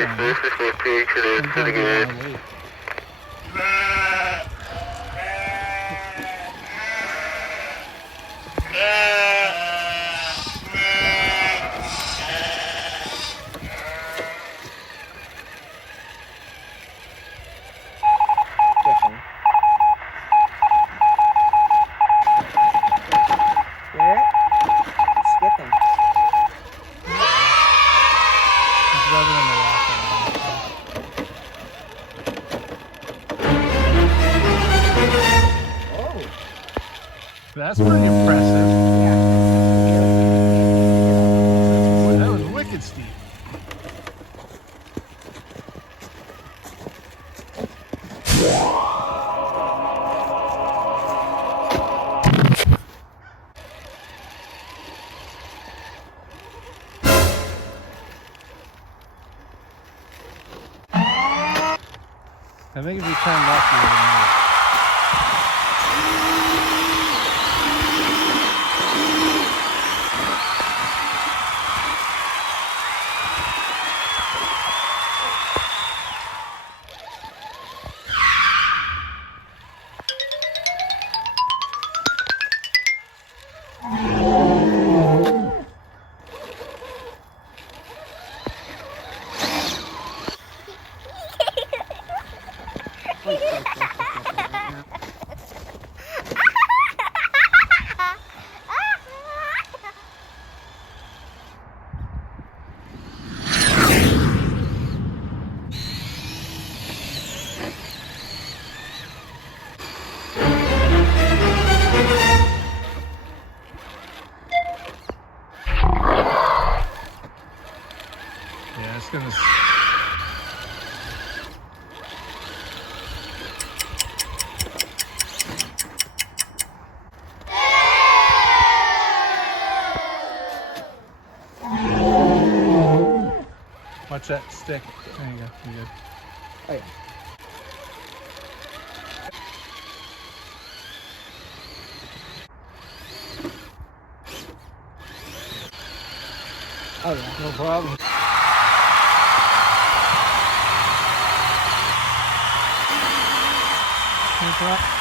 Sometimes you want to wait. Where? Skipping. It's rubbing on the rock. Oh. That's pretty impressive. Boy, that was wicked steep. I think if you turn left, you would have Yeah, it's gonna. Watch that stick. There you go. You're good. Oh, yeah. Oh, yeah. No problem. No problem.